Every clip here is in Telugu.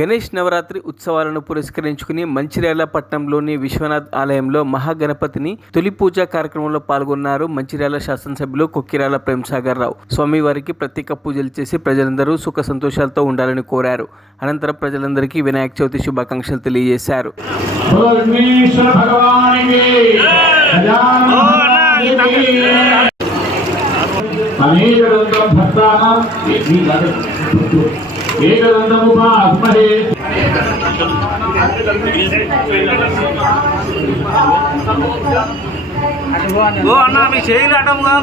గణేష్ నవరాత్రి ఉత్సవాలను పురస్కరించుకుని మంచిర్యాల పట్టణంలోని విశ్వనాథ్ ఆలయంలో మహాగణపతిని తొలి పూజా కార్యక్రమంలో పాల్గొన్నారు. మంచిర్యాల శాసనసభ్యులు కొక్కిరాల ప్రేమ్సాగర్ రావు స్వామివారికి ప్రత్యేక పూజలు చేసి ప్రజలందరూ సుఖ సంతోషాలతో ఉండాలని కోరారు. అనంతరం ప్రజలందరికీ వినాయక చవితి శుభాకాంక్షలు తెలియజేశారు. ఏకదంతముపాస్మహే ఓ అన్న మీ చేయిలు అటముగా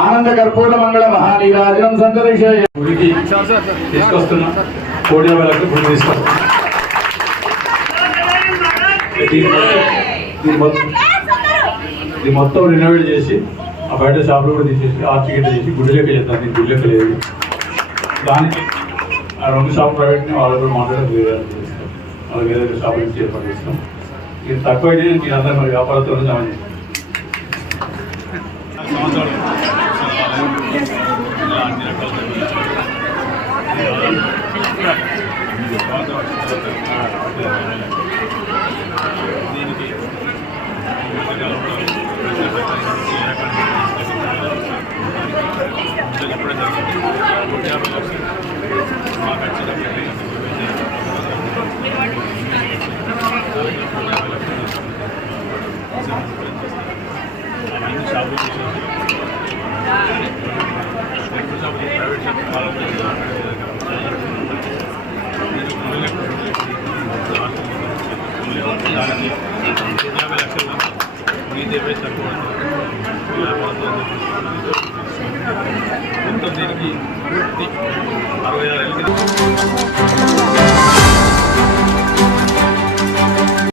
ఆనంద కర్పూర మంగళ మహానీరాజనం సంతరిక్ష గుడికి తీసుకొస్తున్నాం. కోడి వాళ్ళకి గుడి తీసుకొస్తాం. ఇది మొత్తం రినోవేట్ చేసి ఆ బయట షాపులు కూడా తీసేసి ఆర్చిగేట్ చేసి గుడి లెక్క చేద్దాం. దీనికి గుడి లెక్క లేదు. దానికి ఆ 2 షాప్ ప్రైవేట్ని వాళ్ళు కూడా మాట్లాడడం వేరే చేస్తాం. వాళ్ళకి వేరే షాపుల నుంచి ఏర్పాటు చేస్తాం. ఇది తక్కువ అయితే మీరు అందరూ మరి వ్యాపారస్తులను జమ చేస్తాం. దీనికి 66 ఏళ్ళు